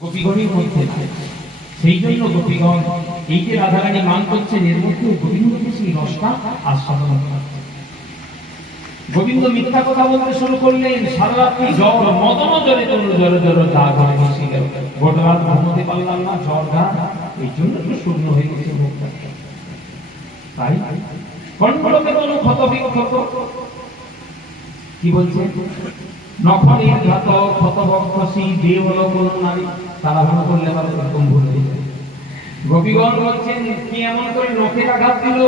গোপীগণের মধ্যে সেই জন্য গোপীগণ এই যে রাধারানী মান করছেন এর মধ্যে গোবিন্দকে সেই রসটা আস্বাদন করছে। গোবিন্দ মিথ্যা কথা বলতে শুরু করলেন, সারা রাত্রি জ্বর, মদন জলে তরু জলে জলে গা ঘরে মিশে গেল, গোটা রাত ঘুমোতে পারলাম না, জ্বর গা, এই জন্য তো শূন্য হয়ে গেছে মুখটা। তাই কণ্ঠকে তনু ক্ষত বিক্ষত, কি বলছে, নখরের ঘাত ক্ষত বক্ষসী দেবল কোন নারী, তারা ভালো করলে আবার এরকম ভুল হয়ে যায়। গোপীগণ বলছেন কি এমন করে নখের আঘাত দিল?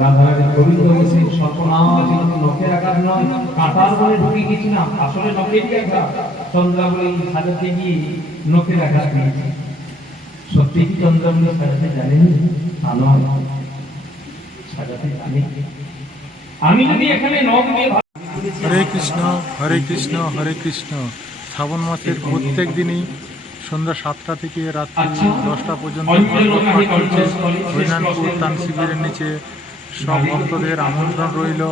রাধারানী গোবিন্দ বলছেন সর্বনাশ, নখের আঘাত নয়, কাঁটার বলে ঢুকে গেছিলাম, আসলে নখেরই আঘাত। চন্দ্রাবলী সাজাতে গিয়ে নখের আঘাত দিয়েছে। সত্যি কি চন্দ্রাবলী সাজাতে জানেন? ভালো সাজাতে জানে। আমি যদি এখানে নখ দিয়ে হরে কৃষ্ণ হরে কৃষ্ণ হরে কৃষ্ণ। শ্রাবণ মাসের প্রত্যেক দিনই সন্ধ্যা 7টা থেকে রাত্রি 10টা পর্যন্ত হরিনাথপুর তান শিবিরের নিচে সব ভক্তদের আমন্ত্রণ রইল।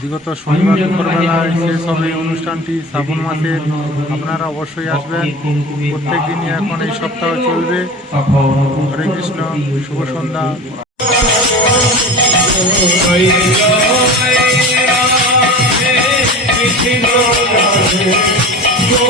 বিগত শনিবার দুপুরবেলায় শেষ হবে এই অনুষ্ঠানটি। শ্রাবণ মাসের আপনারা অবশ্যই আসবেন। প্রত্যেক দিনই এখন এই সপ্তাহ চলবে। হরে কৃষ্ণ, শুভ সন্ধ্যা। Go,